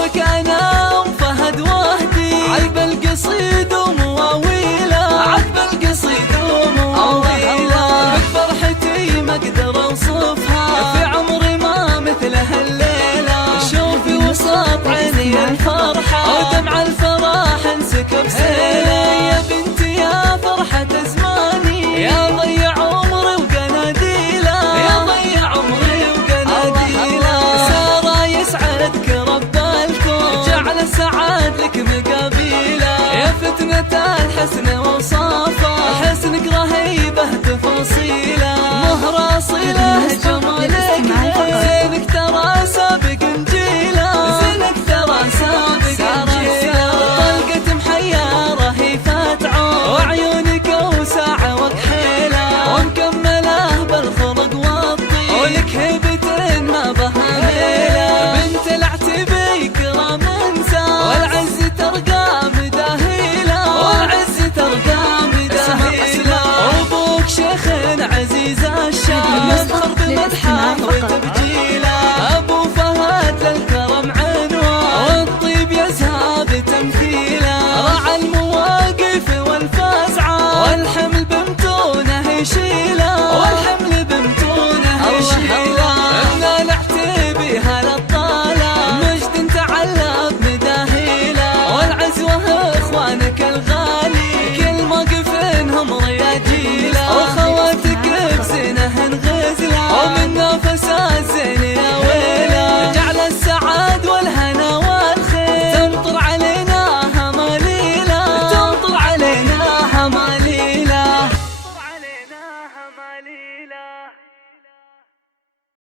شوفك انا وفهد وهدي عذب القصيد ومواويله، عذب القصيد ومواويله. بفرحتي ما اقدر اوصفها، في عمري ما مثل هالليله. شوفي وسط عيني الفرحه ودمع الفرح انسكب سيله. يا بنتي يا فرحه زماني، يا ضيع عمري وقناديله، يا ضيع عمري وقناديله. سارة يسعدك رب الكون، جعل السعاد لك مقابيله. يا فتنة الحسن وصال